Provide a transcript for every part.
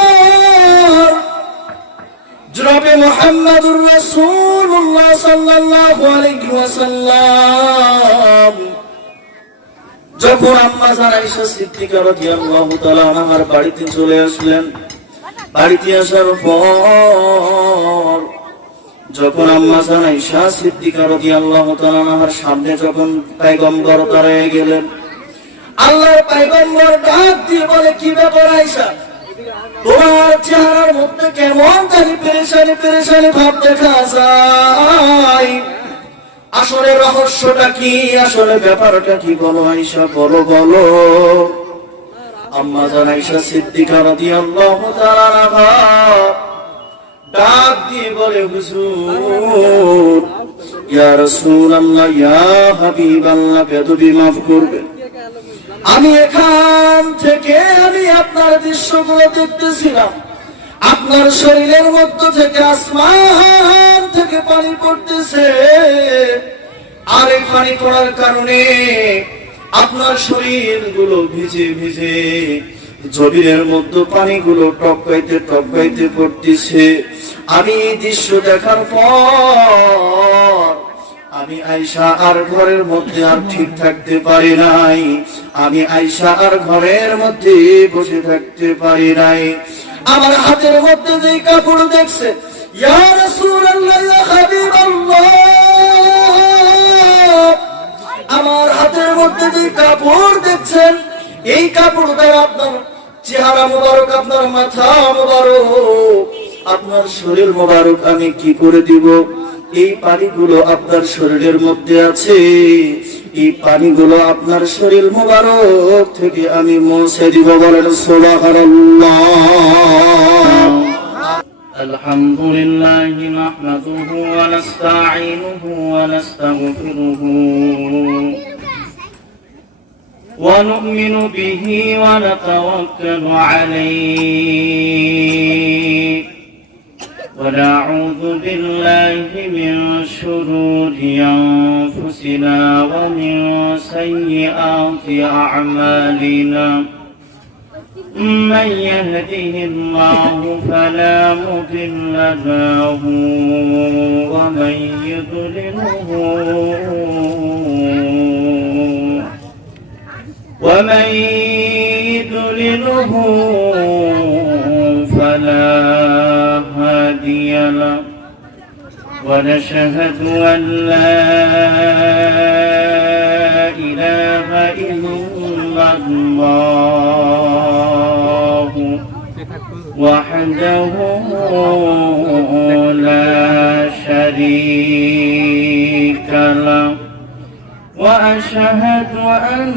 পয়গম্বর জনাবে মুহাম্মদুর রাসূলুল্লাহ সাল্লাল্লাহু আলাইহি ওয়াসাল্লাম যখন আম্মা জান আয়েশা সিদ্দিকা রাদিয়াল্লাহু তাআলা আনহার বাড়িতে চলে আসলেন, বাড়িতে আসার পর যখন আম্মা জান আয়েশা সিদ্দিকা রাদিয়াল্লাহু তাআলা আনহার সামনে যখন পয়গম্বর দাঁড়িয়ে গেলেন, আল্লাহর পয়গম্বর ডাক দিয়ে বলে, কি ব্যাপার আয়েশা, তোমার চেহারার মধ্যে কেমন জানি পেরেশানি পেরেশানি ভাব দেখা যায়, আসলে রহস্যটা কি, আসলে ব্যাপারটা কি, বলো আয়েশা, বলো বলো। আম্মা জান আয়েশা সিদ্দিকা রাদিয়াল্লাহু তাআলা আনহা ডাক দিয়ে বলে, হুজুর, ইয়া রাসূলুল্লাহ, ইয়া হাবিবাল্লাহ, বেদবি মাফ করবেন, আমি এখান থেকে আমি আপনার দৃশ্যগুলো দেখতেছিলাম, আপনার শরীরের মধ্য থেকে আসমান থেকে পানি পড়তেছে, আর এই পানি পড়ার কারণে আপনার শরীরগুলো ভিজে ভিজে জমিনের মধ্যে পানিগুলো টপকাইতে টপকাইতে পড়তেছে। আমি এই দৃশ্য দেখার পর আমি আয়েশা আর ঘরের মধ্যে আর ঠিক থাকতে পারি নাই, আমি আয়েশা আর ঘরের মধ্যে বসে থাকতে পারি নাই। আমার হাতের মধ্যে যে কাপড় দেখছে, ইয়া রাসূলুল্লাহ, ইয়া হাবিবাল্লাহ, আমার হাতের মধ্যে যে কাপড় দেখছেন, এই কাপড় দ্বারা আপনার চেহারা মোবারক, আপনার মাথা মোবারক, আপনার শরীর মোবারক আমি কি করে দিব? এই পানিগুলো আপনার শরীরের মধ্যে আছে, এই পানিগুলো আপনার শরীর মোবারক থেকে আমি মুছে দিব। বলেন সুবহানাল্লাহ। আলহামদুলিল্লাহি নাহমাদুহু ওয়া নাস্তাঈনুহু ওয়া নাস্তাগফিরুহু ওয়া নু'মিনু বিহি ওয়া নাতাওয়াক্কালু আলাইহি ونعوذ بالله من شرور أنفسنا ومن سيئات أعمالنا، من يهده الله فلا مضل له ومن يضلله فلا هادي له، ونشهد أن لا إله إلا الله وحده لا شريك له، وأشهد أن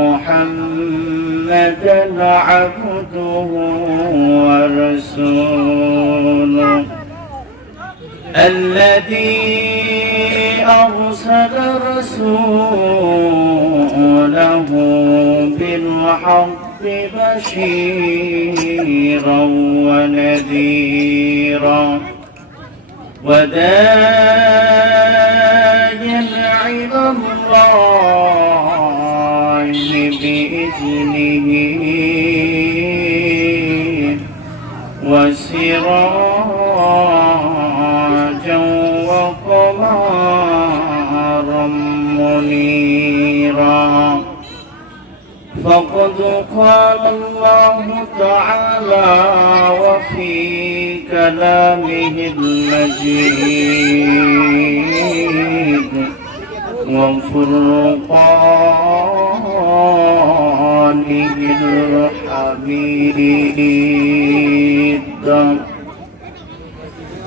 محمدا عبده ورسوله الذي أرسل رسوله بالحق بشيرا ونذيرا وداعيا إلى الله بإذنه وسراجا وقمرا منيرا. فقد قال الله تعالى وفي كلامه المجيد وفرقانه الحميد: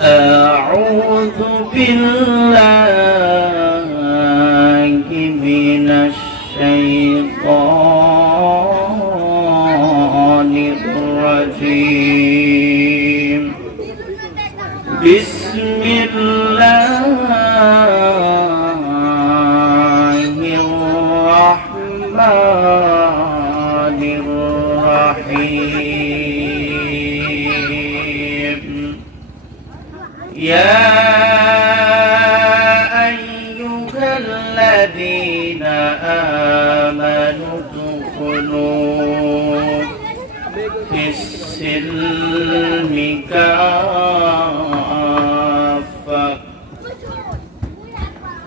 أعوذ بالله من الشيطان الرجيم. بسم الله الرحمن الرحيم. يا أيها الذين آمنوا ادخلوا في السلم كافة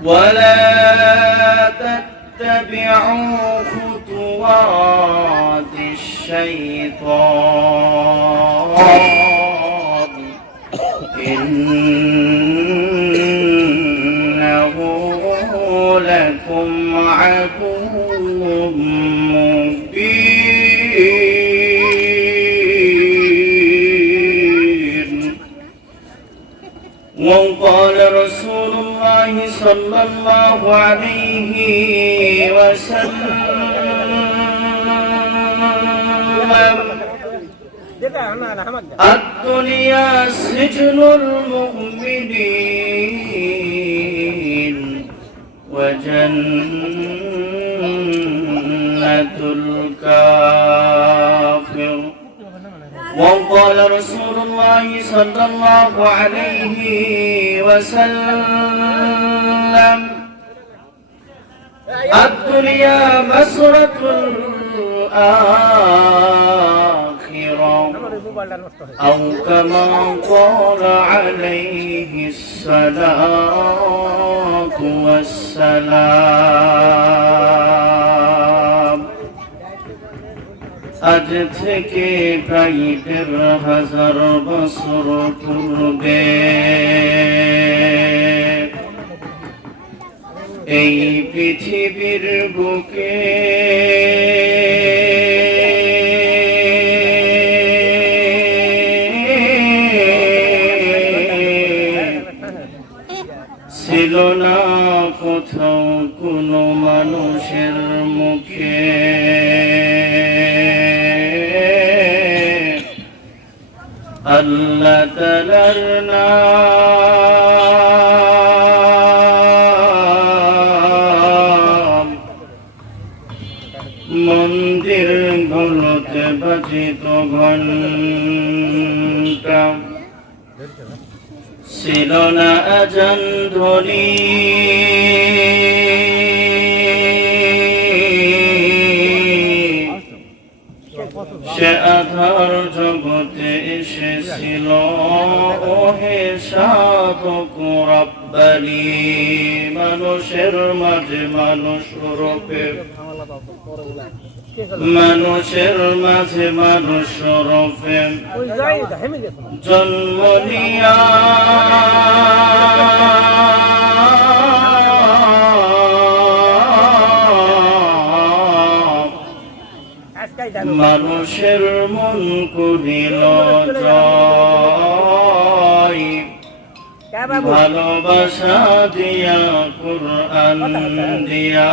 ولا تتبعوا خطوات الشيطان إنه لكم عدو مبين. وقال رسول الله صلى الله عليه وسلم الدنيا سجن المؤمنين وجنة الكافر. وقال رسول الله صلى الله عليه وسلم الدنيا مسرة الآخرة أو كما قال عليه الصلاة والسلام. আজ থেকে প্রায় ১৫,০০০ বছর পূর্বে এই পৃথিবীর বুকে ছিল না কোথাও কোনো মানুষের মুখে আল্লাহ তাআলার নাম মন্দির গুলোতে বাজিত ঘণ্টা ছিল না আজান ধ্বনি সে আধার জগতে এসেছিল ওহে সাধক রব্বানি মানুষের মাঝে মানুষ রূপে মানুষের মাঝে মানুষ রূপে জন্ম নিয়া মানুষের মন করিল জয় ভালোবাসা দিয়া কুরআন দিয়া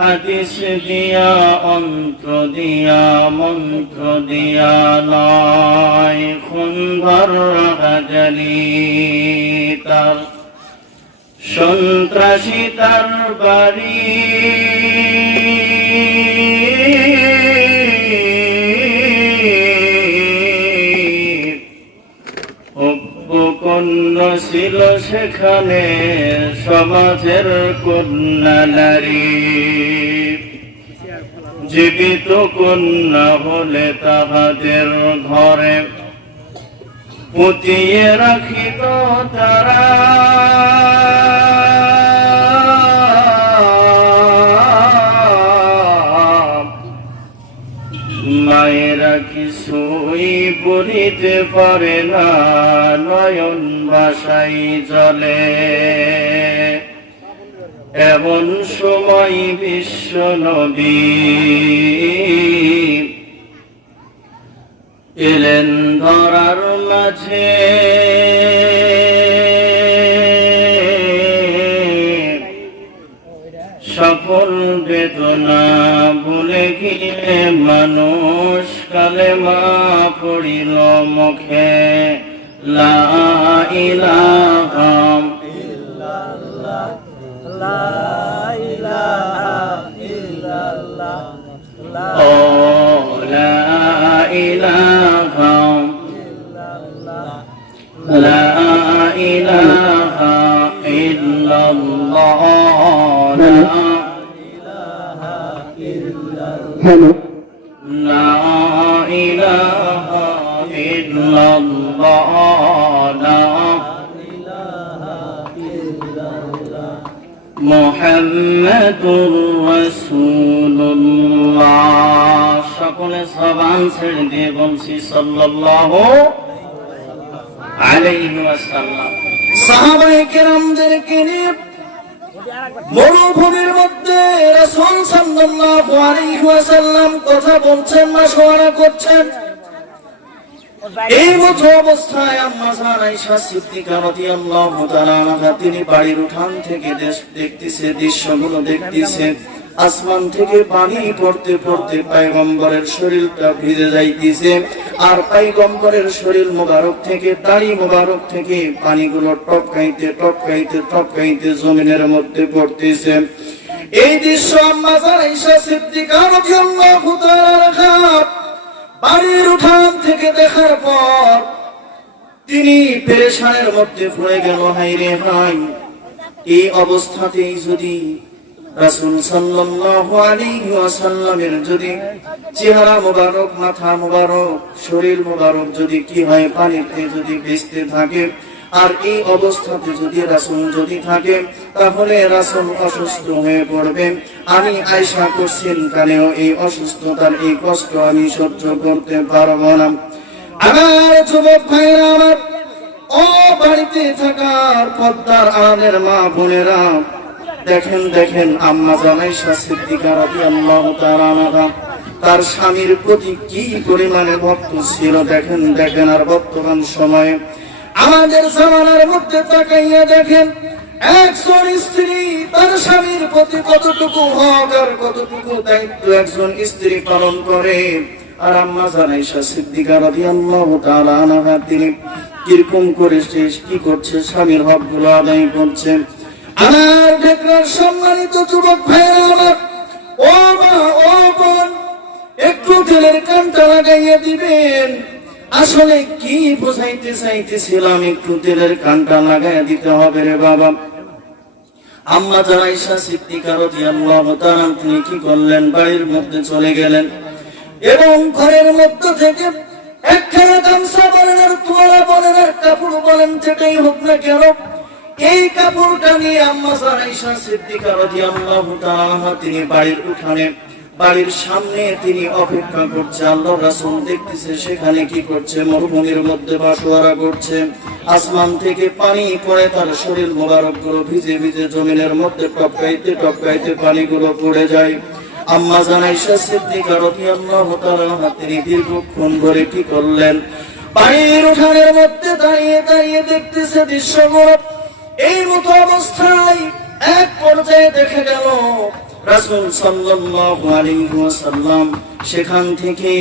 হাদিস দিয়া অন্ত্র দিয়া মন্ত্র দিয়া নয় খুনভার রাজালি তার সন্ত্রাসী তার বাড়ি কন্যা ছিল সেখানে সমাজের কন্যা নারী জীবিত কন্যা হলে তাহাদের ঘরে পুঁতিয়ে রাখিত তারা মায়েরা কিছুই বলিতে পারে না নয়ন বাসাই জলে এমন সময় বিশ্ব নবী এলেন ধরার মাঝে সকল বেদনা ভুলে গিয়ে মানুষ কালেমা পড়িল মুখে লা ইলাহা ইল্লাল্লাহ লা ইলাহা ইল্লাল্লাহ ও লা ইলাহা ইল্লাল্লাহ লা ইলাহা ইল্লাল্লাহ হ্যালো لا إله إلا الله لا মুহাম্মাদুর রাসূলুল্লাহ। সকলে জবান ছেড়ে দিয়ে বলছি সাল্লাল্লাহু আলাইহি ওয়াসাল্লাম। সাহাবায়ে কেরামদেরকে নিয়ে মরুভূমির মধ্যে রাসূল সাল্লাল্লাহু আলাইহি ওয়াসাল্লাম কথা বলছেন, মাশওয়ারা করছেন। এই মতো অবস্থায় আম্মা জান আয়েশা সিদ্দিকা রাদিয়াল্লাহু তাআলা আনহা তিনি বাড়ির উঠান থেকে দেখতেছে, দৃশ্যগুলো দেখতেছে। আসমান থেকে পানি পড়তে পড়তে পয়গম্বরের শরীরটা ভিজে যাইতেছে, আর পয়গম্বরের শরীর মোবারক থেকে, দাড়ি মোবারক থেকে পানিগুলো টপকাইতে টপকাইতে টপকাইতে জমিনের মধ্যে পড়তেছে। এই দৃশ্য আম্মা জান আয়েশা সিদ্দিকা রাদিয়াল্লাহু তাআলা আনহা বাড়ির উঠান থেকে দেখার পর তিনি পেরেশানের মধ্যে পড়ে গেল। হায় রে হায়, এই অবস্থাতেই যদি রাসূল সাল্লাল্লাহু আলাইহি ওয়াসাল্লামের যদি চেহারা মোবারক, মাথা মোবারক, শরীর মোবারক যদি কি হয় পানিতে যদি ভিজতে থাকে, আর এই অবস্থাতে যদি রাসূল যদি থাকে, তাহলে রাসূল অসুস্থ হয়ে পড়বে। আমি আয়েশা করছেন কানেও এই অসুস্থতার এই কষ্ট আমি সহ্য করতে পারবো না। আমার যুবক ভাইরা আমার, ও বাড়িতে থাকার পর্দার আড়ালের মা বোনেরা, দেখেন দেখেন আম্মা জান আয়েশা সিদ্দিকা রাদিয়াল্লাহু তাআলা আনহা তার স্বামীর প্রতি কি পরিমাণে ভক্ত ছিল। দেখেন দেখেন, আর বর্তমান সময়ে আমাদের জামানার মধ্যে তাকাইয়া দেখেন একজন স্ত্রী তার স্বামীর প্রতি কতটুকু হক আর কতটুকু দায়িত্ব একজন স্ত্রী পালন করে। আর আম্মা জান আয়েশা সিদ্দিকা রাদিয়াল্লাহু তাআলা আনহা তিনি কিরকম করে কি করছে, স্বামীর হকগুলো আদায় করছে। আমার ঢেকরার সম্মানিত যুবক ভাইরা আমার, ও মা ও বোন, একটু তেলের কানটা লাগাইয়া দিবেন। আসলে কি বোঝাইতে চাইতেছিলাম, একটু তেলের কানটা লাগাইয়া দিতে হবে রে বাবা। আম্মা জান আয়েশা সিদ্দিকা রাদিয়াল্লাহু তাআলা তিনি কি করলেন, বাড়ির মধ্যে চলে গেলেন এবং ঘরের মধ্য থেকে একখানা গামছা বলেন আর তোয়ালা বলেন আর কাপড় বলেন যেটাই হোক না কেন, এই কাপড়টা নিয়ে আম্মা জান আয়েশা সিদ্দিকা রাদিয়াল্লাহু তাআলা তিনি বাড়ির উঠানে, বাড়ির সামনে তিনি অপেক্ষা করছে। আল্লাহর রাসূল দেখতেছে সেখানে কি করছে, মরুভূমির মধ্যে বাসওয়ারা করছে। আসমান থেকে পানি পড়ে তার শরীর মোবারক গুলো ভিজে ভিজে জমিনের মধ্যে টপকাইতে টপকাইতে পানিগুলো পড়ে যায়। আম্মা জান আয়েশা সিদ্দিকা রাদিয়াল্লাহু তাআলা তিনি দীর্ঘক্ষণ ধরে কি করলেন, বাড়ির উঠানের মধ্যে দাঁড়িয়ে দাঁড়িয়ে দেখতেছে দৃশ্যগুলো। এই মতো অবস্থায় এক পর্যায়ে দেখা গেল রাসূল সাল্লাল্লাহু আলাইহি ওয়াসাল্লাম সেখান থেকে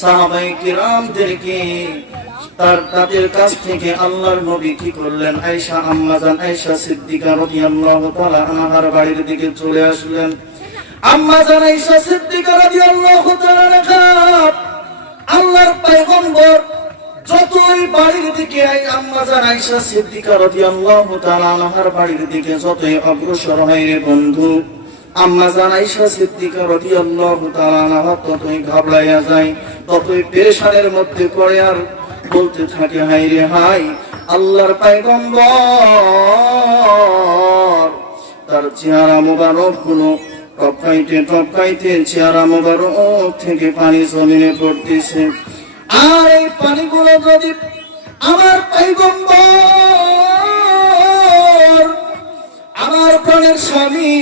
সাহাবায়ে কিরামদেরকে তাদের কাছ থেকে আল্লাহর নবী কি করলেন, আয়েশা আম্মা জান আয়েশা সিদ্দিকা রাদিয়াল্লাহু তাআলা আনহার বাড়ির দিকে চলে আসলেন। আম্মা জান আয়েশা সিদ্দিকা রাদিয়াল্লাহু তাআলা আনহা আল্লাহর পয়গম্বর যতই বাড়ির দিকে আম্মা জান আয়েশা সিদ্দিকা রাদিয়াল্লাহু তাআলা আনহার বাড়ির দিকে যতই অগ্রসর হয় রে বন্ধু, আম্মা জান আয়েশা সিদ্দিকা রাদিয়াল্লাহু তাআলা আনহা ততই ঘাবড়াইয়া যায়, ততই পেরেশানের মধ্যে পড়ে আর বলতে থাকে, হায় রে হায়, আল্লাহর পয়গম্বর তার চেহারা মোবারক গুলো টপকাইতে টপকাইতে চেহারা মোবারক থেকে পানি জমিনে পড়তেছে। আর এই পানিগুলো যদি আমার পয়গম্বর, আমার প্রাণের স্বামী,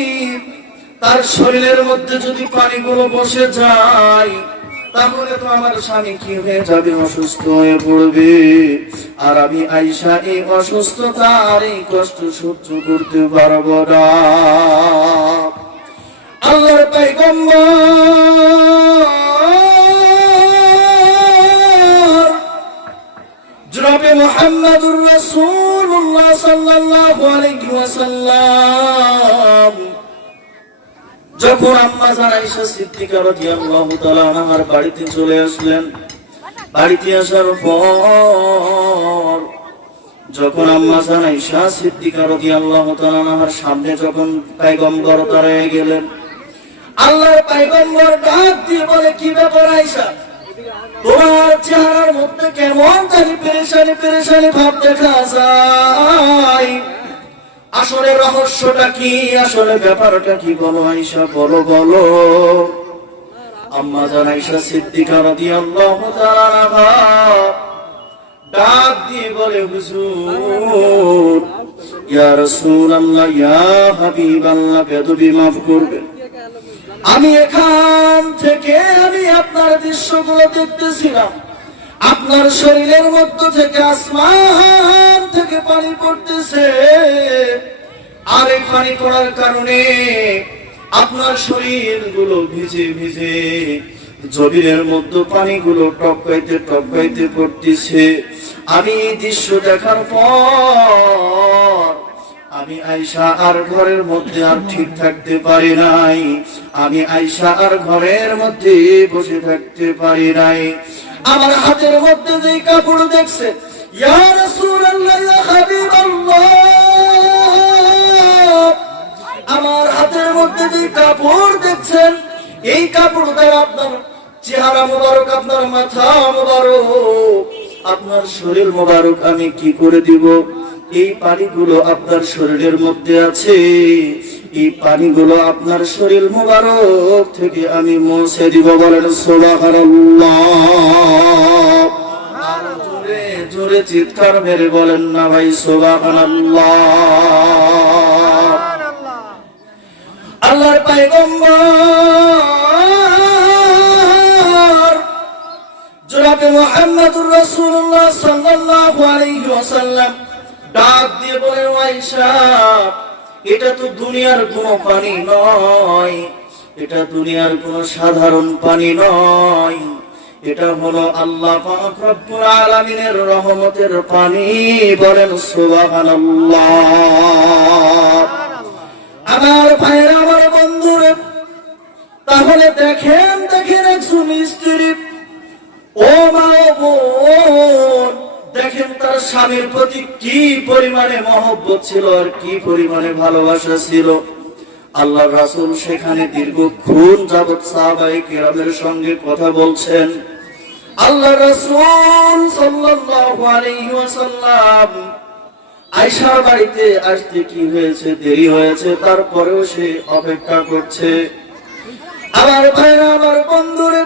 তার শরীরের মধ্যে যদি পানিগুলো বসে যায়, তাহলে তো আমার স্বামী কি হয়ে যাবে, অসুস্থ হয়ে পড়বে। আর আমি আয়েশা এই অসুস্থতা আর এই কষ্ট সহ্য করতে পারবো না। আল্লাহর পয়গম্বর জনাবে মুহাম্মদুর রাসূলুল্লাহ সাল্লাল্লাহু আলাইহি ওয়াসাল্লাম যখন আম্মা জান আয়েশা সিদ্দিকা রাদিয়াল্লাহু তাআলা আনহার বাড়িতে চলে আসলেন, বাড়িতে আসার পর যখন আম্মা জান আয়েশা সিদ্দিকা রাদিয়াল্লাহু তাআলা আনহার সামনে যখন পয়গম্বর দাঁড়িয়ে গেলেন, আল্লাহর পয়গম্বর ডাক দিয়ে বলে, কি ব্যাপার আয়েশা, তোমার চেহারার মধ্যে কেমন জানি পেরেশানি পেরেশানি ভাব দেখা যায়, আসলে রহস্যটা কি, আসলে ব্যাপারটা কি, বলো আয়েশা, বলো বলো। আম্মা জান আয়েশা সিদ্দিকা রাদিয়াল্লাহু তাআলা আনহা ডাক দিয়ে বলে, হুজুর, ইয়া রাসূলুল্লাহ, ইয়া হাবিবাল্লাহ, বেদবি মাফ করবেন, আমি এখান থেকে আমি আপনার দৃশ্যগুলো দেখতেছিলাম, আপনার শরীরের মধ্য থেকে আসমান থেকে পানি পড়তেছে, আর এই পানি পড়ার কারণে আপনার শরীরগুলো ভিজে ভিজে জমিনের মধ্যে পানিগুলো টপকাইতে টপকাইতে পড়তেছে। আমি এই দৃশ্য দেখার পর আমি আয়েশা আর ঘরের মধ্যে আর ঠিক থাকতে পারি নাই, আমি আয়েশা আর ঘরের মধ্যে বসে থাকতে পারি নাই। আমার হাতের মধ্যে যে কাপড় দেখছে, ইয়া রাসূলুল্লাহ, ইয়া হাবিবাল্লাহ, আমার হাতের মধ্যে যে কাপড় দেখছেন, এই কাপড় দ্বারা আপনার চেহারা মোবারক, আপনার মাথা মোবারক, আপনার শরীর মোবারক আমি কি করে দিব? এই পানিগুলো আপনার শরীরের মধ্যে আছে, এই পানিগুলো আপনার শরীর মোবারক থেকে আমি মুছে দিব। বলেন সুবহানাল্লাহ। আর জোরে জোরে চিৎকার মেরে বলেন না ভাই সুবহানাল্লাহ। আল্লাহর পয়গম্বর জনাবে মুহাম্মদুর রাসূলুল্লাহ সাল্লাল্লাহু আলাইহি ওয়াসাল্লাম ডাক দিয়ে বলেন, আয়েশা, এটা তো দুনিয়ার কোনো পানি নয়, এটা দুনিয়ার কোনো সাধারণ পানি নয়, এটা হলো আল্লাহ পাক রব্বুল আলামিনের রহমতের পানি। বলেন সুবহানাল্লাহ। আমার ভাইরা, আমার বন্ধুরা, তাহলে দেখেন দেখেন একজন স্ত্রী, ও মা ও বোন, দেখেন তার স্বামীর প্রতি কি পরিমাণে মহব্বত ছিল আর কি পরিমাণে ভালোবাসা ছিল। আল্লাহর রাসূল সেখানে দীর্ঘক্ষণ যাবৎ সাহাবায়ে কেরামের সঙ্গে কথা বলছেন। আল্লাহর রাসূল সাল্লাল্লাহু আলাইহি ওয়াসাল্লাম আয়েশার বাড়িতে আসতে কি হয়েছে, দেরি হয়েছে, তারপরেও সে অপেক্ষা করছে। আমার ভাইরা, আমার বন্ধুরা,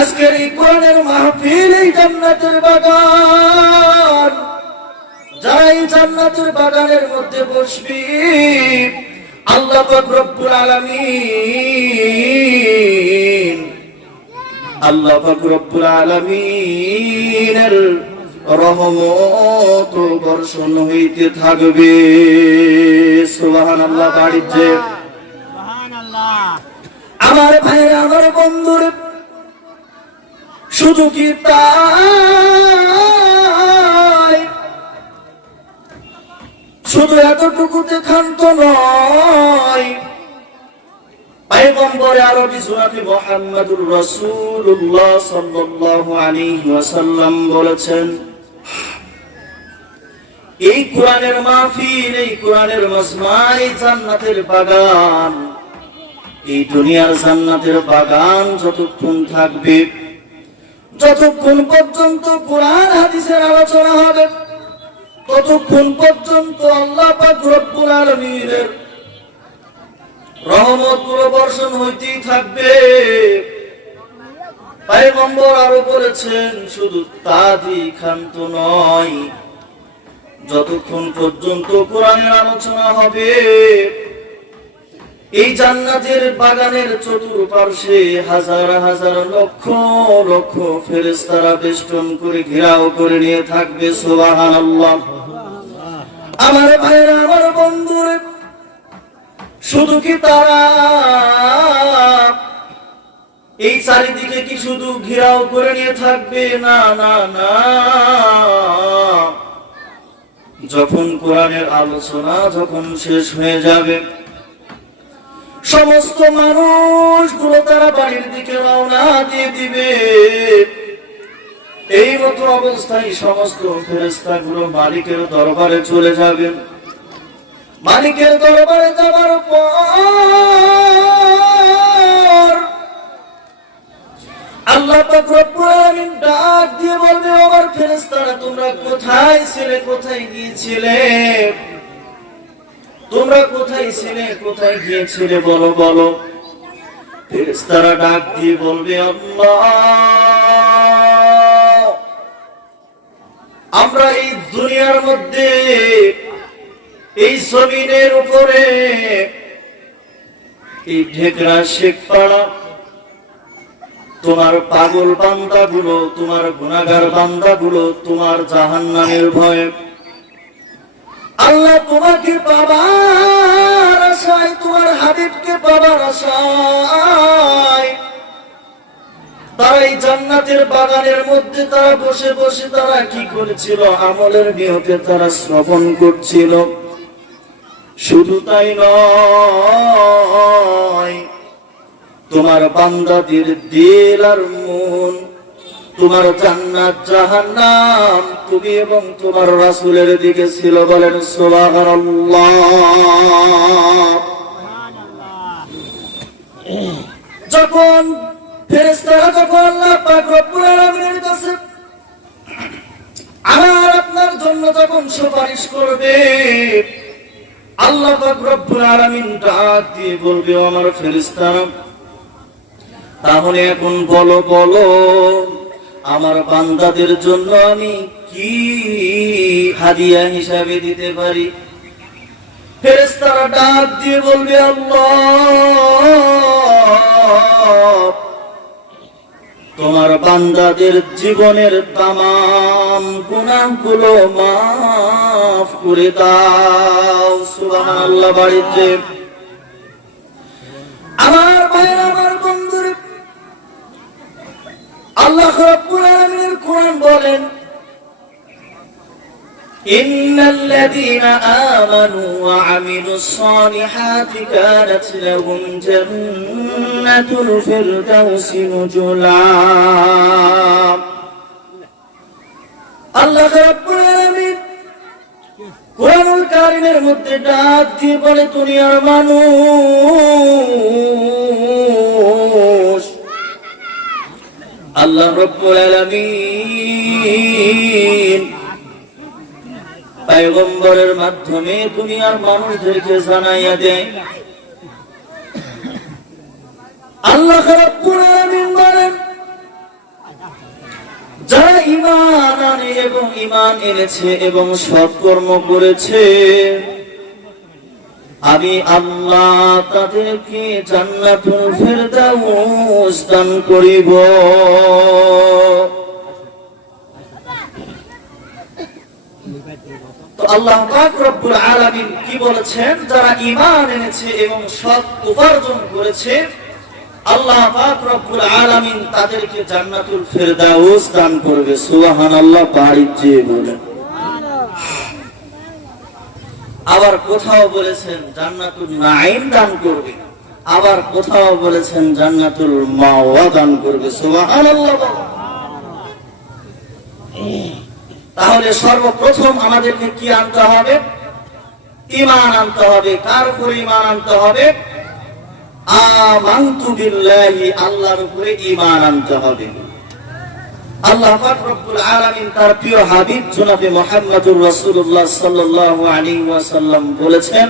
আজকের এই কোরআনের মাহফিল, এই জান্নাতের বাগান, যারা এই জান্নাতের বাগানের মধ্যে বসবি, আল্লাহ পাক রব্বুল আলামিন, আল্লাহ পাক রব্বুল আলামিনের রহমত বর্ষণ হইতে থাকবে। সুবহানাল্লাহ। বাড়িতে আমার ভাইরা, আমার বন্ধুরা, শুধু কি তাই, শুধু এতটুকুতে ক্ষান্ত নয়, পয়গম্বর আরবি জনাবে মুহাম্মদুর রাসূলুল্লাহ সাল্লাল্লাহু আলাইহি ওয়াসাল্লাম বলেছেন, এই কোরআনের মাহফিল, এই কোরআনের মজমা, এই জান্নাতের বাগান, এই দুনিয়ার জান্নাতের বাগান যতক্ষণ থাকবে, যতক্ষণ পর্যন্ত কোরআন হাদিসের আলোচনা হবে, ততক্ষণ পর্যন্ত আল্লাহ পাক রব্বুল আলামিনের রহমতগুলো বর্ষণ হইতেই থাকবে। পয়গম্বর আরো বলেছেন, শুধু তাই ক্ষান্ত নয়, যতক্ষণ পর্যন্ত কোরআনের আলোচনা হবে, এই জান্নাতের বাগানের চতুর্পার্শ্বে হাজার হাজার লক্ষ লক্ষ ফেরেশতারা বেষ্টন করে ঘেরাও করে নিয়ে থাকবে। সুবহানাল্লাহ। আমার ভাইরা, আমার বন্ধুরা, শুধু কি তারা এই চারিদিকে কি শুধু ঘেরাও করে নিয়ে থাকবে? না না না, যখন কোরআনের আলোচনা যখন শেষ হয়ে যাবে, সমস্ত মানুষগুলো তারা বাড়ির দিকে রওনা দিয়ে দিবে। এই মতো অবস্থায় সমস্ত ফেরেশতাগুলো মালিকের দরবারে চলে যাবেন। মালিকের দরবারে যাবার পর আল্লাহ পাক রব্বুল আলামিন ডাক দিয়ে বলবে, আমার ফেরেশতারা তোমরা কোথায় ছিলে, কোথায় গিয়েছিলে? তোমরা কোথায় ছিলে, কোথায় গিয়েছিলে বলো বলো। ফেরেশতারা ডাক দিয়ে বলবে, আল্লাহ, আমরা এই দুনিয়ার মধ্যে এই জমিনের উপরে এই ঢেকরা শেখপাড়া তোমার পাগল বান্দাগুলো, তোমার গুনাহগার বান্দাগুলো তোমার জাহান্নামের ভয়ে আল্লাহ তোমাকে পাবার আশায়, তোমার হাবিবকে পাবার আশায় তারা এই জান্নাতের বাগানের মধ্যে তারা বসে বসে তারা কি করেছিল? আমলের নিয়তে তারা শ্রবণ করছিল। শুধু তাই নয়, তোমার বান্দাদের দিল আর মন তোমার জান্নাত জাহান্নাম তুমি এবং তোমার রাসূলের দিকে ছিল। বলেন সুবহানাল্লাহ। যখন ফেরেশতারা যখন আল্লাহ পাক রব্বুল আলামিনের কাছে আমার আপনার জন্য যখন সুপারিশ করবে, আল্লাহ পাক রব্বুল আলামিন ডাক দিয়ে বলবে, আমার ফেরেশতারা তাহলে এখন বলো বলো আমার বান্দাদের জন্য আমি কি হাদিয়া হিসাবে দিতে পারি? ফেরেশতারা ডাক দিয়ে বলবে, আল্লাহ, তোমার বান্দাদের জীবনের তামাম গুনাহগুলো মাফ করে দাও। সুবহানাল্লাহ। বাড়িতে আমার ভাইরা, আমার বন্ধুরা, আল্লাহ রাব্বুল আলামিনের কোরআন বলেন, ইন্নাল্লাযীনা আমানু ওয়া আমিলুস সালিহাতি কানাত লাহুম জান্নাতুল ফিরদাউসি নুজুলা। আল্লাহ রাব্বুল আলামিন কোরআনুল কারীমের মধ্যে ডাক দিয়ে বলে, দুনিয়ার মানুষ, আল্লাহ রাব্বুল আলামিন পয়গম্বরের মাধ্যমে দুনিয়ার মানুষদেরকে জানাইয়া দেয়, আল্লাহ রাব্বুল আলামিন বলেন, যারা ঈমান আনে এবং ঈমান এনেছে এবং সৎকর্ম করেছে, আমি আল্লাহ তাদেরকে জান্নাতুল ফিরদাউস দান করিব। তো আল্লাহ পাক রব্বুল আলামিন কি বলেছেন? যারা ঈমান এনেছে এবং সৎ উপার্জন করেছে, আল্লাহ পাক রব্বুল আলামিন তাদেরকে জান্নাতুল ফিরদাউস দান করবে। সুবহানাল্লাহ। বাড়িতে বলেন। আবার কোথাও বলেছেন জান্নাতুল নাঈম দান করবে, আবার কোথাও বলেছেন জান্নাতুল মাওয়া দান করবে। সুবহানাল্লাহ। তাহলে সর্বপ্রথম আমাদেরকে কি আনতে হবে? ঈমান আনতে হবে। কার উপরে ঈমান আনতে হবে? আমানতু বিল্লাহি, আল্লাহর উপরে ঈমান আনতে হবে। আল্লাহ পাক রব্বুল আলামিন তার প্রিয় হাবিব জনাবে মুহাম্মদুর রাসূলুল্লাহ সাল্লাল্লাহু আলাইহি ওয়াসাল্লাম বলেছেন,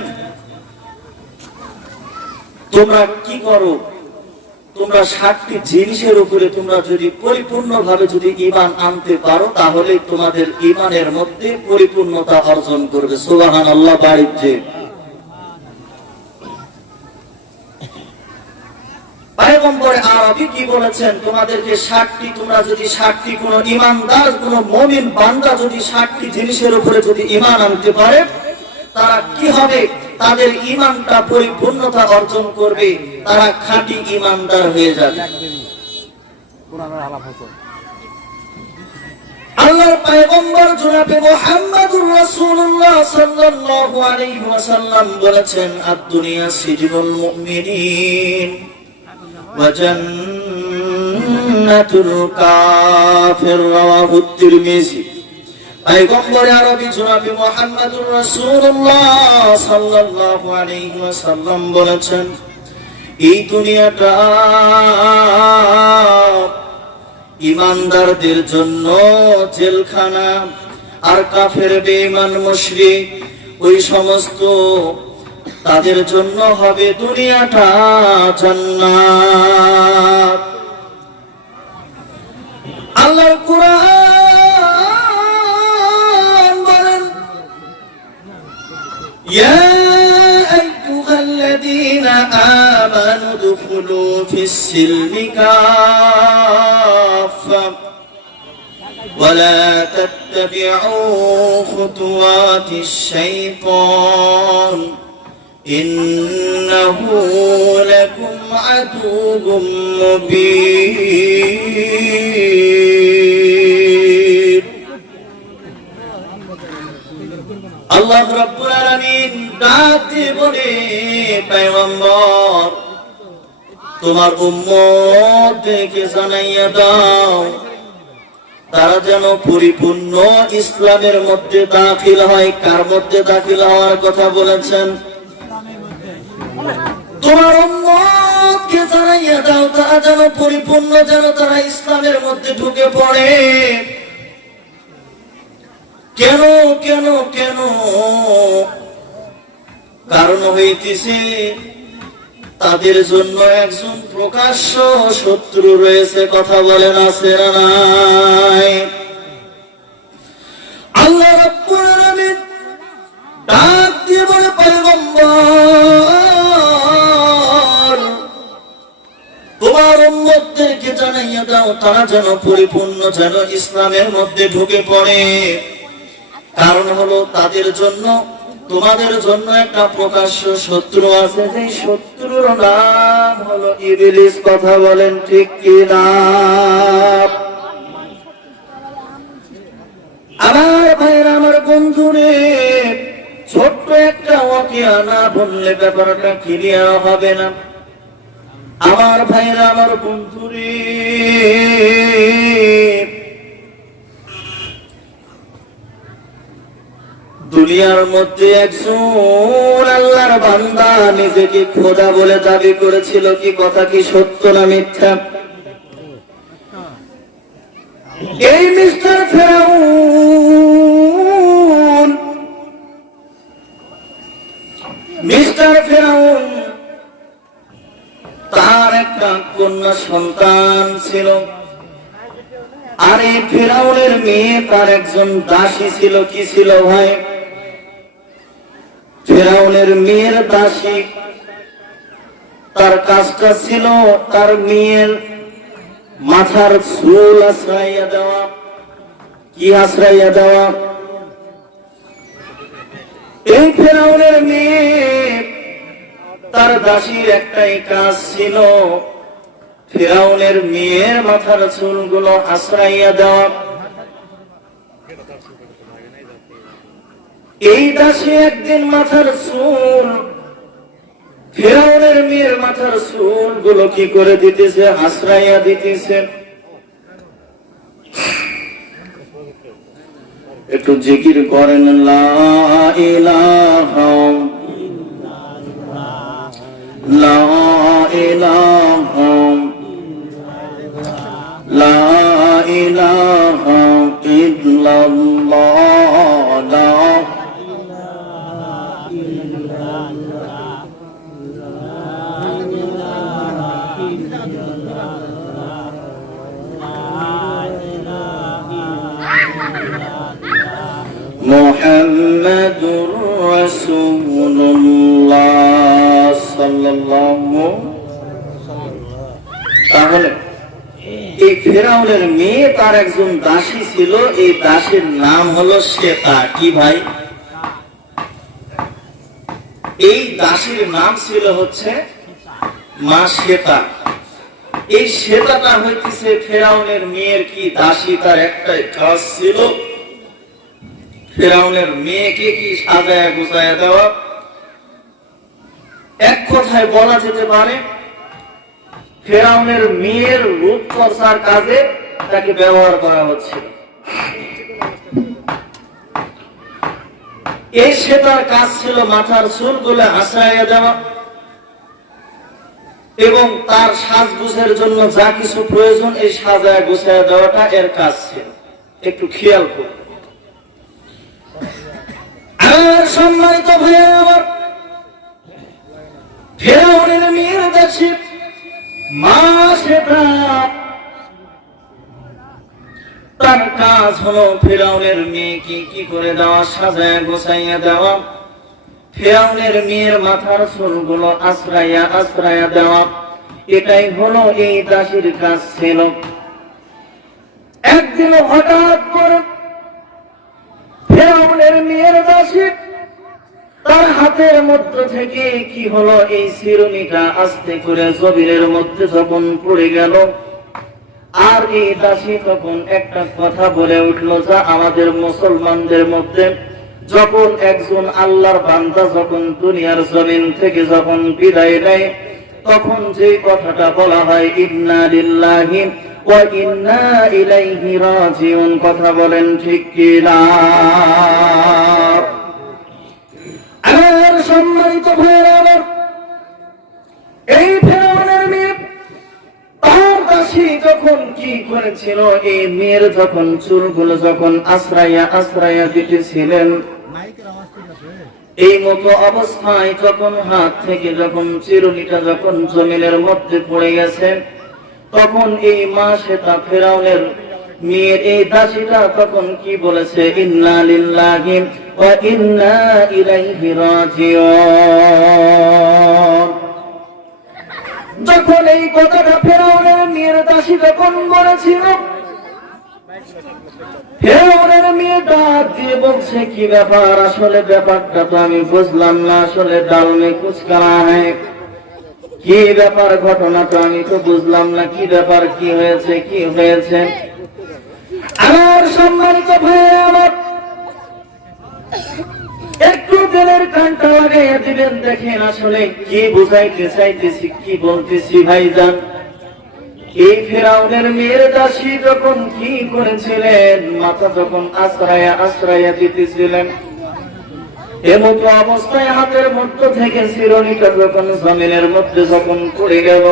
তোমরা কি করো? তোমরা 7টি জিনিসের উপরে তোমরা যদি পরিপূর্ণভাবে যদি ঈমান আনতে পারো, তাহলে তোমাদের ঈমানের মধ্যে পরিপূর্ণতা অর্জন করবে। সুবহানাল্লাহ। বাড়িতে পয়গম্বর আরবি কি বলেছেন? তোমাদেরকে 7টি, তোমরা যদি 7টি কোন ঈমানদার কোন মুমিন বান্দা যদি 7টি জিনিসের উপরে যদি ঈমান আনতে পারে, তারা কি হবে? তাদের ঈমানটা পরিপূর্ণতা অর্জন করবে, তারা খাঁটি ঈমানদার হয়ে যাবে। আল্লাহর পয়গম্বর জনাবে মুহাম্মদুর রাসূলুল্লাহ সাল্লাল্লাহু আলাইহি ওয়াসাল্লাম বলেছেন, আদ-দুনিয়া সিজনুল মুমিনিন ওয়া জান্নাতুল জান্নাতুল কাফির রাওয়াহু তিরমিজি। পয়গম্বর আরবি জনাব মুহাম্মদুর রাসূলুল্লাহ সাল্লাল্লাহু আলাইহি ওয়াসাল্লাম বলেছেন, এই দুনিয়াটা ঈমানদারদের জন্য জেলখানা, আর কাফের বেঈমান মুশরিক ওই সমস্ত তাদের জন্য হবে দুনিয়াটা জান্নাত। আল্লাহর কুরআন বলেন, ইয়া আইয়ুহাল্লাযীনা আমানু দুখুলু ফিস-সিলমি কাফা ওয়ালা তাত্তাবিউ খুতুওয়াতিশ শাইতান ইন্নাহু লাকুম আদুউম মুবিন। আল্লাহ রাব্বুল আলামিন ডাক দিয়ে বলে, পয়গম্বর তোমার উম্মতকে জানাইয়া দাও তারা যেন পরিপূর্ণ ইসলামের মধ্যে দাখিল হয়। কার মধ্যে দাখিল হওয়ার কথা বলেছেন? তোমার উম্মতকে জানাইয়া দাও তারা যেন পরিপূর্ণ, যেন তারা ইসলামের মধ্যে ঢুকে পড়ে। কেন কেন কেন? কারণ হইতেছে তাদের জন্য একজন প্রকাশ্য শত্রু রয়েছে। কথা বলেন, আছে না নাই? আল্লাহ রাব্বুল আলামিন ডাক দিয়ে বলে, পয়গম্বর তোমার উম্মতদেরকে জানাইয়া দাও তারা যেন পরিপূর্ণ, যেন ইসলামের মধ্যে ঢুকে পড়ে। কারণ হলো তাদের জন্য, তোমাদের জন্য একটা প্রকাশ্য শত্রু আছে, সেই শত্রুর নাম হলো ইবলিস। কথা বলেন ঠিক কি না? আমার ভাইরা, আমার বন্ধুরে, ছোট্ট একটা ওয়াকিয়া না বললে ব্যাপারটা ক্লিয়ার হবে না। আমার ভাইরা, আমার বন্ধুরে, দুনিয়ার মধ্যে একজন আল্লাহর বান্দা নিজেকে খোদা বলে দাবি করেছিল। কি কথা কি সত্য না মিথ্যা? এই মিস্টার ফেরাউন, তার একটা কন্যা সন্তান ছিল, আর এই ফেরাউনের মেয়ে তার একজন দাসী ছিল। কি ছিল ভাই? ফেরাউনের মেয়ের দাসী। তার কাজটা ছিল তার মেয়ের মাথার চুল আশ্রাইয়া দেওয়া। কি আশ্রাইয়া দেওয়া? এই ফেরাউনের মেয়ে, তার দাসীর একটাই কাজ ছিল ফেরাউনের মেয়ের মাথার চুলগুলো আশ্রাইয়া দেওয়া। এই দাসী একদিন মাথার চুল, ফেরাউনের মেয়ের মাথার চুলগুলো কি করে দিতেছে? আশ্রাইয়া দিতেছে। একটু জিকির করেন, লা ইলাহা লা ইলাহা লা ইলাহা ইল্লাল্লাহ লা মুহাম্মাদুর রাসূলুল্লাহ সাল্লাল্লাহু। তাহলে এই ফেরাউনের মেয়ে তার একজন দাসী ছিল, এই দাসীর নাম হলো শ্বেতা। কি ভাই? এই দাসীর নাম ছিল হচ্ছে মা শ্বেতা। এই শ্বেতাটা হইতেছে ফেরাউনের মেয়ের কি দাসী। তার একটাই কাজ ছিল ফেরাউনের মেয়েকে কি সাজায় গুছায়া দেওয়া। এক কথায় বলা যেতে পারে ফেরাউনের মেয়ের রূপ চর্চার কাজে তাকে ব্যবহার করা হচ্ছিল। এই সেটার কাজ ছিল মাথার চুলগুলো আশ্রয় দেওয়া এবং তার সাজগোজের জন্য যা কিছু প্রয়োজন এই সাজায় গোছায় দেওয়াটা এর কাজ ছিল। একটু খেয়াল করুন। আর সম্মানিত ভাইয়া আমার, ফেরাউনের মেয়ের দাসী মা সেটা, তার কাজ হলো ফেরাউনের মেয়েকে কি করে দেওয়া, সাজায় গোছাইয়া দেওয়া, ফেরাউনের মেয়ের মাথার চুলগুলো আশ্রয়া আশ্রয়া দেওয়া, এটাই হলো এই দাসীর কাজ ছিল। একদিন হঠাৎ করে ফেরাউনের মেয়ের দাসী তার হাতের মধ্য থেকে কি হলো, এই চিরুনিটা আস্তে করে জমিনের মধ্যে যখন পড়ে গেল, আর এই দাসী তখন একটা কথা বলে উঠলো, যা আমাদের মুসলমানদের মধ্যে যখন একজন আল্লাহর বান্দা যখন দুনিয়ার জমিন থেকে যখন বিদায় নেয়, তখন যে কথাটা বলা হয়, ইন্না লিল্লাহি ওয়া ইন্না ইলাইহি রাজিউন। কথা বলেন ঠিক কি না? আর সম্মানিত ভাইরা, এই ফেরাউনের মেয়ে তার দাসী যখন কি করেছিল, এই মেয়ের যখন চুলগুলো যখন আশ্রয়া আশ্রয়া দিতেছিলেন, এই মতো অবস্থায় যখন হাত থেকে যখন চিরুনিটা যখন জমিনের মধ্যে পড়ে গেছে, তখন এই মা সেটা ফেরাউনের মেয়ের এই দাসীটা তখন কি বলেছে, ইন্না লিল্লাহি ওয়া ইন্না ইলাইহি রাজিউন। যখন এই কথাটা ফেরাউনের মেয়ের দাসী যখন বলেছিল, ফেরাউনের মেয়ে ডাক দিয়ে বলছে, কি ব্যাপার, আসলে ব্যাপারটা তো আমি বুঝলাম না, আসলে ডাল মে কুছ কারা হ্যায়, কি ব্যাপার, ঘটনা তো আমি তো বুঝলাম না, কি ব্যাপার, কি হয়েছে, কি হয়েছে। আমার সম্মানিত ভাই আমার, একটু দিলের কানটা লাগাইয়া দিবেন, দেখেন আসলে কি বুঝাইতে চাইতেছি, কি বলতেছি ভাইজান। এই ফেরাউনের মেয়ের দাসী যখন কি করেছিলেন, মাথা যখন আশ্রয়া আশ্রয়া দিতেছিলেন, এমতো অবস্থায় হাতের মধ্য থেকে চিরুনিটা যখন জমিনের মধ্যে যখন পড়ে গেল,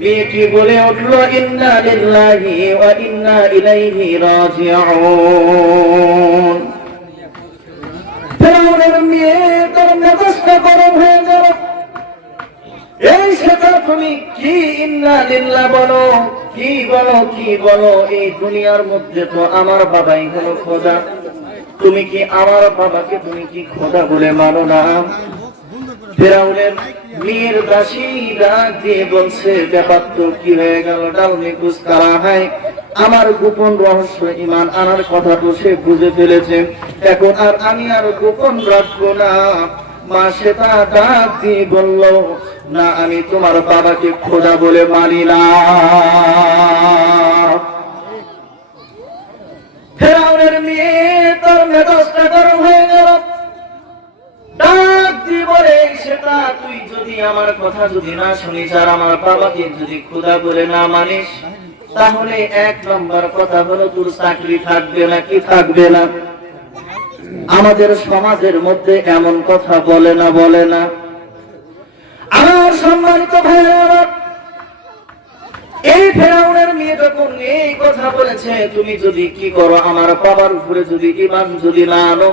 মেয়েটি বলে উঠলো, ইন্না লিল্লাহি ওয়া ইন্না ইলাইহি রাজিউন। ফেরাউনের মেয়ে তার মেজাজটা গরম হয়ে গেল, এই সেটা তুমি কি ইন্না লিল্লাহ বলো, কি বলো, কি বলো, এই দুনিয়ার মধ্যে তো আমার বাবাই হলো খোদা, তুমি কি আমার বাবাকে তুমি কি খোদা বলে মানো না? ফেরাউনের মেয়ের দাসী ডাক দিয়ে বলছে, ব্যাপার তো কি হয়ে গেল, ডাল মে কুছ কারা হ্যায়, আমার গোপন রহস্য ঈমান আনার কথা তো সে বুঝে ফেলেছে, এখন আর আমি আর গোপন রাখবো না। মা সেটা ডাক দিয়ে বলল, না, আমি তোমার বাবাকে খোদা বলে মানি না। ফেরাউনের মেয়ে তার মেজাজটা গরম হয়ে গেল, ডাক দিয়ে বলে, সেটা তুই যদি আমার কথা যদি না শুনিস আর আমার বাবাকে যদি খোদা বলে না মানিস, তাহলে এক নম্বর কথা হলো তোর চাকরি থাকবে না, কি থাকবে না। আমাদের সমাজের মধ্যে এমন কথা বলে না, বলে না। আমার সম্মানিত ভাইরা, এই ফেরাউনের মেয়ে যখন এই কথা বলেছে, তুমি যদি কি করো, আমার বাবার উপরে যদি ঈমান যদি না আনো,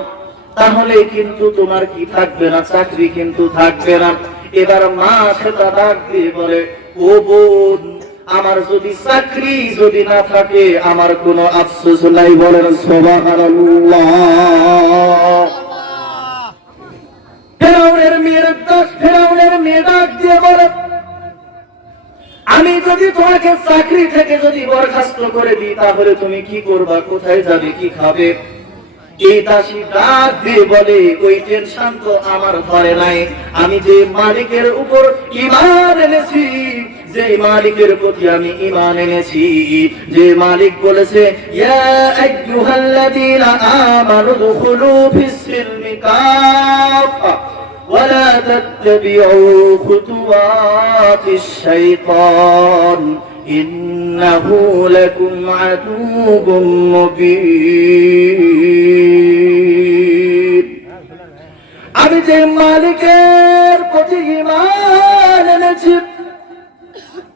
তাহলে কিন্তু তোমার কি থাকবে না, চাকরি কিন্তু থাকবে না। এবার মা সেটা ডাক দিয়ে বলে, ও বোন, আমার যদি চাকরি যদি না থাকে আমার কোনো আফসোস নাই, বলেন সুবহানাল্লাহ। ফেরাউনের মেয়ে ডাক দিয়ে বলে, আমি যদি তোমাকে চাকরি থেকে যদি বরখাস্ত করে দিই, তাহলে তুমি কি করবা, কোথায় যাবে, কি খাবে? এই দাসী ডাক দিয়ে বলে, ওই টেনশন তো আমার ঘরে নাই, আমি যে মালিকের উপর ঈমান এনেছি, যে মালিকের প্রতি আমি ঈমান এনেছি, যে মালিক বলেছে, ইয়া আইয়ুহাল্লাযীনা আমানু দুখুলু ফিস সিলমি কাফা ولا تتبعوا خطوات الشيطان إنه لكم عدو مبين আমি যে মালিকের প্রতি ঈমান এনেছি,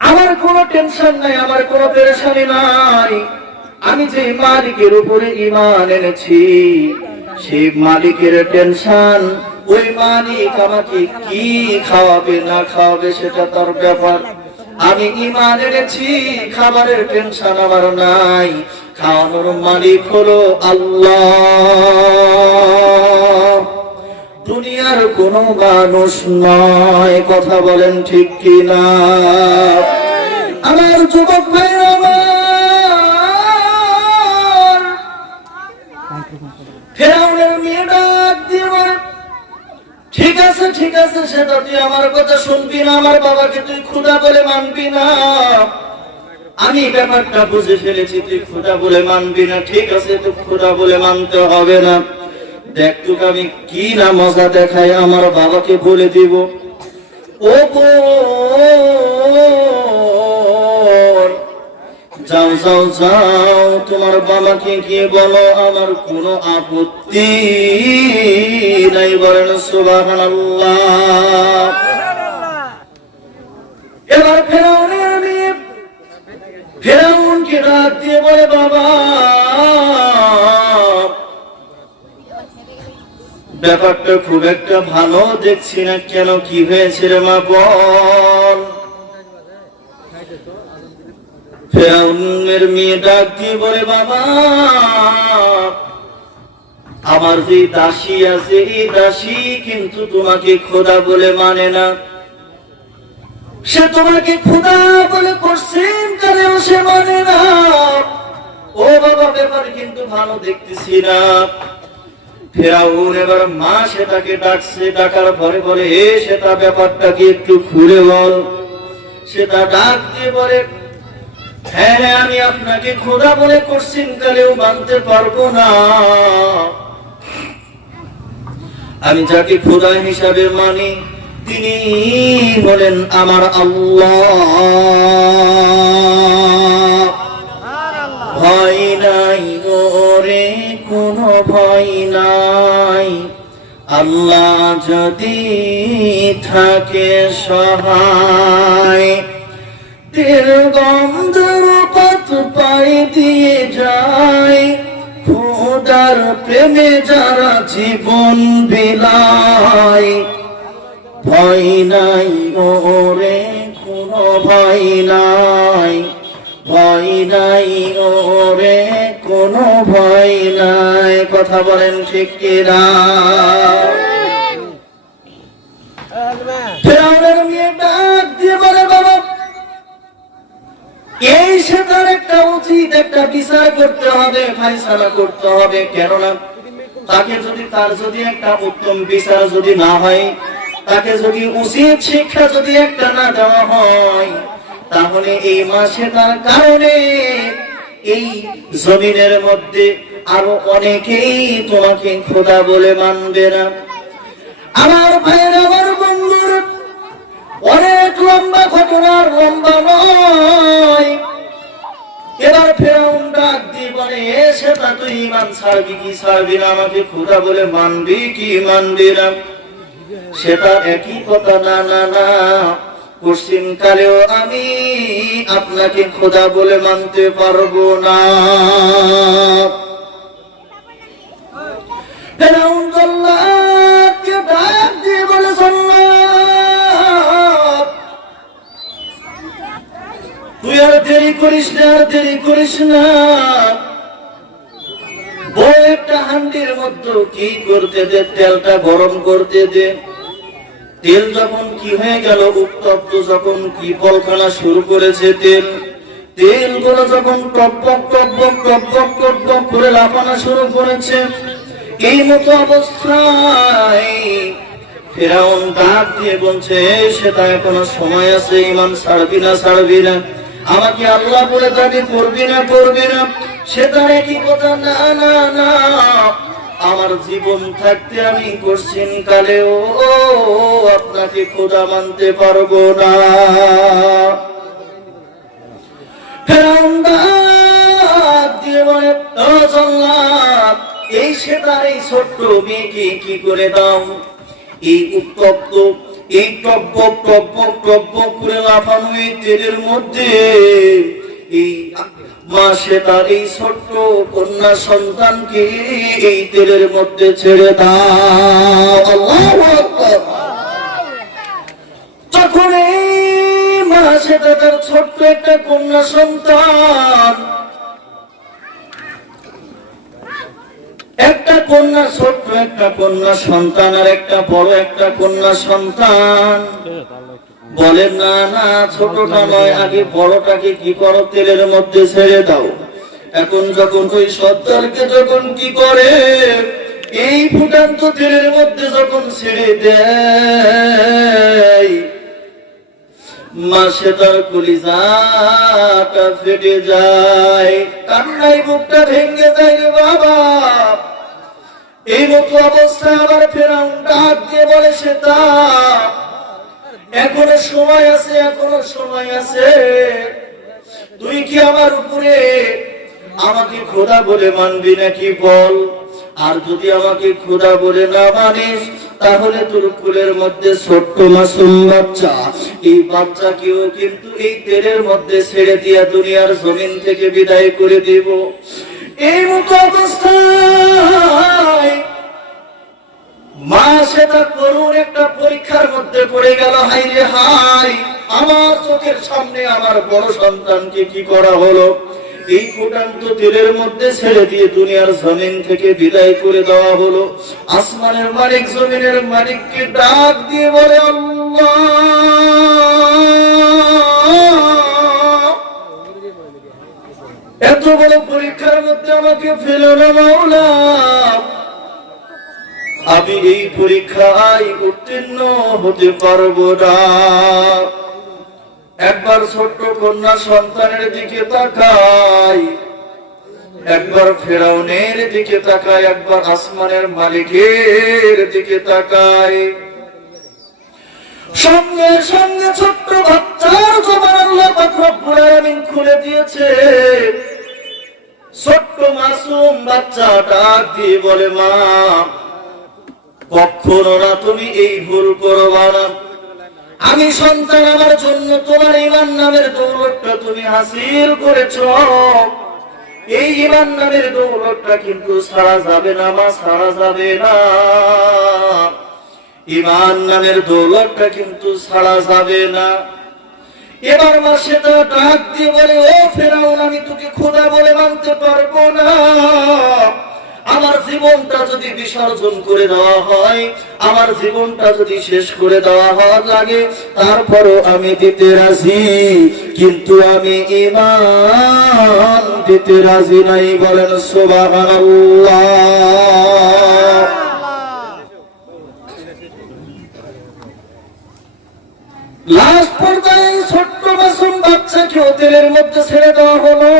আমার কোনো টেনশন নাই, আমার কোনো পেরেশানি নাই। আমি যে মালিকের উপরে ঈমান এনেছি, সেই মালিকের টেনশন, ওই মালিক আমাকে কি খাওয়াবে না খাওয়াবে সেটা তার ব্যাপার। আমি ঈমান এনেছি, খাবারের টেনশন আমার নাই। খাওয়ানোর মালিক হলো আল্লাহ, দুনিয়ার কোনো মানুষ নয়। কথা বলেন ঠিক কি না? আমার যুবক ভাইরা আমার, ফেরাউনের মেয়ে ডাক দিয়ে বলে, ঠিক আছে ঠিক আছে, সেটা তুই আমার কথা শুনবি না, আমার বাবাকে তুই খোদা বলে মানবি না। আমি ব্যাপারটা বুঝে ফেলেছি, তুই খোদা বলে মানবি না, ঠিক আছে, তুই খোদা বলে মানতে হবে না। দেখ তোকে আমি কি না মজা দেখাই, আমার বাবাকে বলে দিব। ও বোন, যাও যাও যাও, তোমার বাবাকে গিয়ে বলো আমার কোনো আপত্তি নাই। বলেন সুবহানাল্লাহ। এবার ফেরাউনের মেয়ে ফেরাউনকে ডাক দিয়ে বলে, বাবা ব্যাপারটা খুব একটা ভালো দেখছি না, কেন কি হয়েছে রে মা বল। ফেরাউনের মেয়ে ডাক দিয়ে বলে, বাবা আমার যে দাসী আছে, এই দাসী কিন্তু তোমাকে খোদা বলে মানে না। সে তোমাকে খোদা বলে করছেন কালেও সে মানে না। ও বাবা ব্যাপার কিন্তু ভালো দেখতেছি না। ফেরাউন এবার মা সেটাকে ডাকছে, ডাকার পরে বলে, হে সেটা ব্যাপারটা কি একটু খুলে বল। সেটা ডাক দিয়ে বলে, হ্যাঁ হ্যাঁ, আমি আপনাকে খোদা বলে করছেন কালেও মানতে পারবো না। আমি যাকে খোদা হিসাবে মানি তিনি বলেন আমার আল্লাহ। ভয় নাই ওরে কোনো ভয় নাই, আল্লাহ যদি থাকে সহায়। তেল গন্ধর পাত পাই দিয়ে যায়, খোদার প্রেমে যারা জীবন বিলায়। ভয় নাই ওরে কোনো ভয় নাই, ভয় নাই ওরে কোনো ভয় নাই। কথা বলেন ঠিক কিনা? ফেরাউনের মেয়ে ডাক দিয়ে বলে, বাবা এই সেটার একটা উচিত একটা বিচার করতে হবে, ফায়সালা করতে হবে। কেননা তাকে যদি তার যদি একটা উত্তম বিচার যদি না হয়, তাকে যদি উচিত শিক্ষা যদি একটা না দেওয়া হয়, তাহলে এই মাসে তার কারণে এই জমিনের মধ্যে আরো অনেকেই তোমাকে খোদা বলে মানবে না। আমার ভাইয়ের, আমার বন্ধুর, অনেক লম্বা ঘটনা, লম্বা নয়। এবার ফেরাউন ডাক দিয়ে বলে, সেটা তুই ইমান ছাড়বি কি ছাড়বি না, আমাকে খোদা বলে মানবি কি মানবি না। সেটা একই কথা, না না না, পশ্চিম কালেও আমি আপনাকে খোদা বলে মানতে পারবো না। ফেরাউন আল্লাহকে ডাক দিয়ে বলে, তুই আর দেরি করিস না, আর দেরি করিস না। বড় একটা হান্ডির মধ্যে কি করতে দে, তেলটা গরম করতে দে। তেল যখন কি হয়ে গেল, উত্তপ্ত যখন কি কলকানা শুরু করেছে, তেলগুলো যখন টপক টপক টপক টপক করে লাফানো শুরু করেছে, এই মতো অবস্থায় ফেরাউন ডাক দিয়ে বলছে, সেটা এখনো সময় আছে, ইমান ছাড়বি না ছাড়বি না, আমাকে আল্লাহ বলে দাবি করবি না করবি না। সেটা একই কথা, না না না, আমার জীবন থাকতে আমি কোশ্চিন কালেও আপনাকে খোদা মানতে পারবো না। ফেরাউন ডাক দিয়ে বলে, ও জাল্লাদ, এই সেতার এই ছোট্ট মেয়েকে কি করে দাও? এই উত্তপ্ত, এই টকবক টকবক টকবক করে লাফানো এই তেলের মধ্যে এই মা সেতার এই ছোট্ট কন্যা সন্তানকে এই তেলের মধ্যে ছেড়ে দাও। আল্লাহু আকবার। তখন এই মা সেতা তার ছোট্ট একটা কন্যা সন্তান, একটা কন্যা, ছোট্ট একটা কন্যা সন্তান আর একটা বড় একটা কন্যা সন্তান বলেন, না না, ছোটটা নয়, আগে বড়টাকে কি করো, তেলের মধ্যে ছেড়ে দাও। এখন যখন ওই সর্দারকে যখন কি করে, এই ফুটান্ত তেলের মধ্যে যখন ছেড়ে দেয়, মাসে তার কলিজাটা ফেটে যায়, কান্নায় বুকটা ভেঙে যায় রে বাবা। এই মতো অবস্থা আবার ফেরাউন ডাক দিয়ে বলে, সেটা এখনো সময় আছে, এখনো সময় আছে, তুই কি আমার উপরে আমাকে খোদা বলে মানবি নাকি বল? আর যদি আমাকে খোদা বলে না মানিস, তাহলে তোর কুলের মধ্যে ছোট্ট মাসুম বাচ্চা, এই বাচ্চাকেও কিন্তু এই তেলের মধ্যে ছেড়ে দিয়া দুনিয়ার জমিন থেকে বিদায় করে দিব। এই মতো অবস্থায় মা সেটা করুন একটা পরীক্ষার মধ্যে পড়ে গেল। হাই রে হাই, আমার চোখের সামনে আমার বড় সন্তানকে কি করা হলো? এই ফুটান্ত তেলের মধ্যে ছেড়ে দিয়ে দুনিয়ার জমিন থেকে বিদায় করে দেওয়া হলো। আসমানের মালিক জমিনের মালিককে ডাক দিয়ে বলে, আল্লাহ, এত বড় পরীক্ষার মধ্যে আমাকে ফেলো না মাওলা, আমি এই পরীক্ষায় উত্তীর্ণ হতে পারবো না। একবার ছোট্ট কন্যা সন্তানের দিকে তাকাই, একবার ফেরাউনের দিকে তাকাই, একবার আসমানের মালিকের দিকে তাকাই। সঙ্গে সঙ্গে ছোট্ট বাচ্চার জবান আল্লাহ পাক রব্বুল আলামিন খুলে দিয়েছে। ছোট্ট মাসুম বাচ্চা ডাক দিয়ে বলে, মা, কখনো না তুমি এই ভুল করবা না। আমি সন্তান, আমার জন্য তোমার ঈমান নামের দৌলতটা তুমি হাসিল করেছো। এই ঈমান নামের দৌলতটা কিন্তু ছাড়া যাবে না মা, ছাড়া যাবে না। ঈমান নামের দৌলতটা কিন্তু ছাড়া যাবে না। এবার মা সেটা ডাক দিয়ে বলে, ও ফেরাউন, আমি তোকে খোদা বলে মানতে পারবো না। আমার জীবনটা যদি বিসর্জন করে দেওয়া হয়, আমার জীবনটা যদি শেষ করে দেওয়া হয় লাগে, তারপরও আমি দিতে রাজি, কিন্তু আমি ঈমান দিতে রাজি নাই। বলেন সুবহানাল্লাহ। লাস্ট পর্যায়ে ছোট্ট মাসুম বাচ্চাকে তেলের মধ্যে ছেড়ে দেওয়া হলো।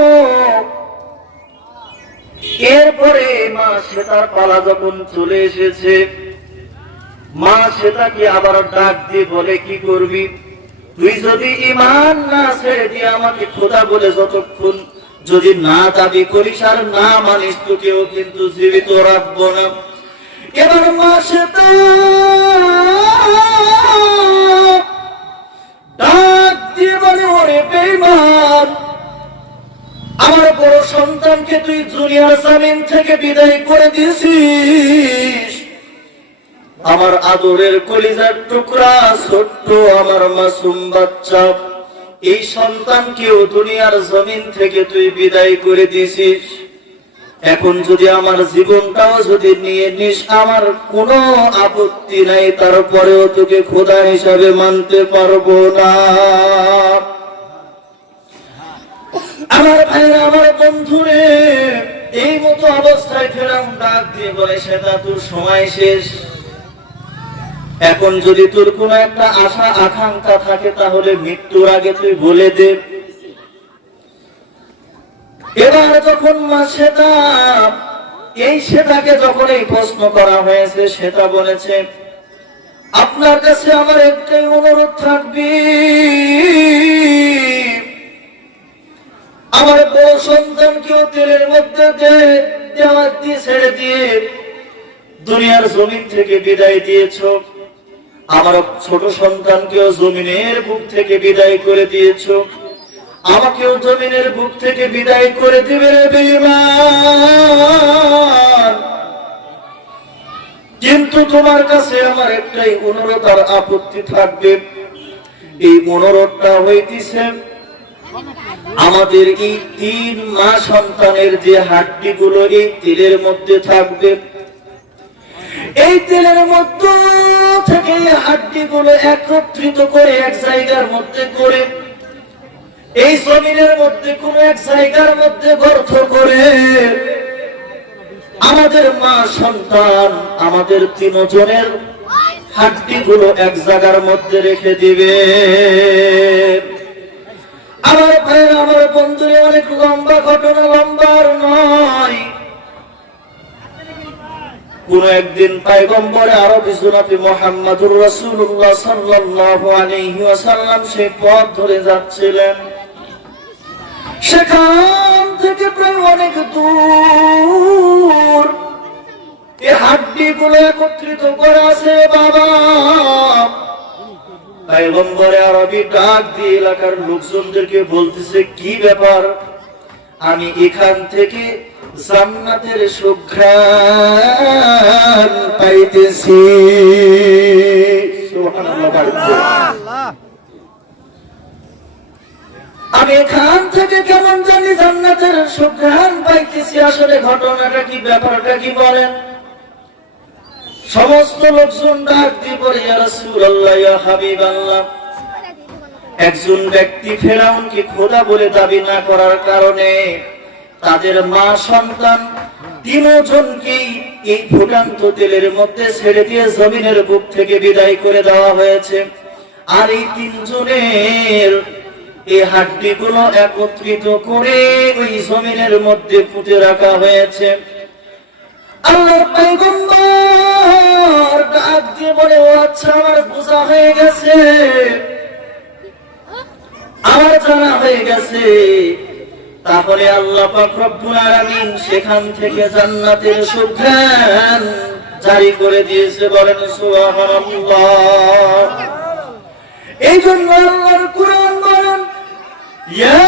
এরপরে মা সেতার পালা যখন চলে এসেছে, মা সেতাকে আবার ডাক দিয়ে বলে, কি করবি তুই? যদি ঈমান না ছেড়ে দিয়ে আমাকে খোদা বলে যতক্ষণ যদি না দাবি করিস আর না মানিস, তোকেও কিন্তু জীবিত রাখবো না। এবার মা সেতা ডাক দিয়ে বলে, ওরে বেঈমান, আমার বড় সন্তানকে তুই দুনিয়ার জমিন থেকে বিদায় করে দিয়েছিস। আমার আদরের কলিজার টুকরা ছোট্ট আমার মাসুম বাচ্চা, এই সন্তানকেও দুনিয়ার জমিন থেকে তুই বিদায় করে দিয়েছিস। এখন যদি আমার জীবনটাও যদি নিয়ে নিস, আমার কোনো আপত্তি নাই, তারপরেও তোকে খোদা হিসাবে মানতে পারবো না। আমার ভাইরা, আমার বন্ধুরে, এই মতো অবস্থায় ফেরাউন ডাক দিয়ে বলে, সেটা তোর সময় শেষ। এখন যদি তোর কোনো একটা আশা আকাঙ্ক্ষা থাকে, তাহলে মৃত্যুর আগে তুই বলে দে। এবার যখন মা সেটা এই শ্বেতাকে যখন এই প্রশ্ন করা হয়েছে, শ্বেতা বলেছে, আপনার কাছে আমার একটাই অনুরোধ থাকবে, আমার বড় সন্তানকেও তেলের মধ্যে দিয়ে ছেড়ে দিয়ে দুনিয়ার জমিন থেকে বিদায় দিয়েছ, আমার ছোট সন্তানকেও জমিনের বুক থেকে বিদায় করে দিয়েছ, আমাকেও জমিনের বুক থেকে বিদায় করে দিবে রে বেঈমান। কিন্তু তোমার কাছে আমার একটাই অনুরোধ আর আপত্তি থাকবে। এই অনুরোধটা হইতেছে, আমাদের এই 3 মা সন্তানের যে হাড্ডিগুলো এই তেলের মধ্যে থাকবে, এই তেলের মধ্যে থেকে হাড্ডিগুলো একত্রিত করে এক জায়গার মধ্যে করে এই জমিনের মধ্যে কোন এক জায়গার মধ্যে গর্ত করে আমাদের মা সন্তান আমাদের 3 জনের হাড্ডিগুলো এক জায়গার মধ্যে রেখে দিবে। আমার ভাইয়ের, আমার বন্ধুরা, অনেক লম্বা ঘটনা, লম্বার নয়। কোন একদিন পয়গম্বর আরবি জনাবে মুহাম্মদুর রাসূলুল্লাহ সাল্লাল্লাহু আলাইহি ওয়াসাল্লাম সেই পথ ধরে যাচ্ছিলেন। সেখান থেকে প্রায় অনেক দূর এই হাড্ডিগুলো একত্রিত করা আছে। বাবা, পয়গম্বরে আরবি ডাক দিয়ে এলাকার লোকজনদেরকে বলতেছে, কি ব্যাপার? আমি এখান থেকে জান্নাতের সুঘ্রাণ পাইতেছি। সুবহানাল্লাহ। আমি এখান থেকে কেমন জানি জান্নাতের সুঘ্রাণ পাইতেছি। আসলে ঘটনাটা কি, ব্যাপারটা কি বলেন? সমস্ত লোকজন ডাক দিয়ে বলে, ইয়া রাসূলুল্লাহ, ইয়া হাবিবাল্লাহ, একজন ব্যক্তি ফেরাউনকে খোদা বলে দাবি না করার কারণে তাদের মা সন্তান 3 জনকেই এই ফুটান্ত তেলের মধ্যে ছেড়ে দিয়ে জমিনের বুক থেকে বিদায় করে দেওয়া হয়েছে। আর এই 3 জনের এই হাড্ডিগুলো একত্রিত করে ওই জমিনের মধ্যে পুঁতে রাখা হয়েছে। আল্লাহর পয়গম্বর ডাক দিয়ে বলে, ও আচ্ছা, আমার বোঝা হয়ে গেছে, আমার জানা হয়ে গেছে। তাহলে আল্লাহ পাক রব্বুল আলামিন সেখান থেকে জান্নাতের সুঘ্রাণ জারি করে দিয়েছে। বলেন সুবহানাল্লাহ। এই জন্য আল্লাহর কুরআন বলেন, ইয়া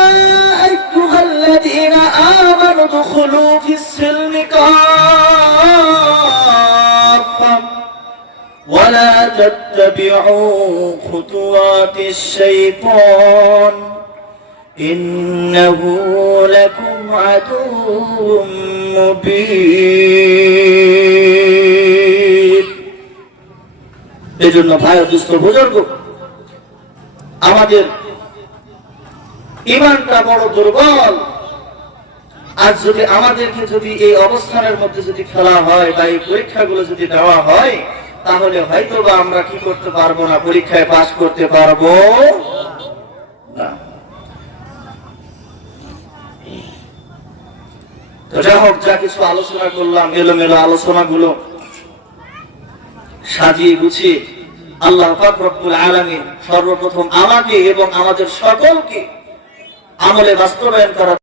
আইয়ুহাল্লাযীনা আমানু দুখুলু ফিস-সিলমি কাফা ওয়া লা তাত্তাবিউ খুতুওয়াতিশ শাইতান ইন্নাহু লাকুম আদুউম মুবিন। এজন্য ভাই ও দুস্থ বুজুর্গ, আমাদের ঈমানটা বড় দুর্বল। আজ যদি আমাদেরকে যদি এই অবস্থানের মধ্যে যদি ফেলা হয় বা এই পরীক্ষাগুলো যদি দেওয়া হয়, তাহলে হয়তো বা আমরা কি করতে পারবো না, পরীক্ষায় পাস করতে পারবো না। তো যা হোক, যা কিছু আলোচনা করলাম, এলোমেলো আলোচনাগুলো সাজিয়ে গুছিয়ে আল্লাহ পাক রব্বুল আলামিন সর্বপ্রথম আমাকে এবং আমাদের সকলকে আমলে বাস্তবায়ন করা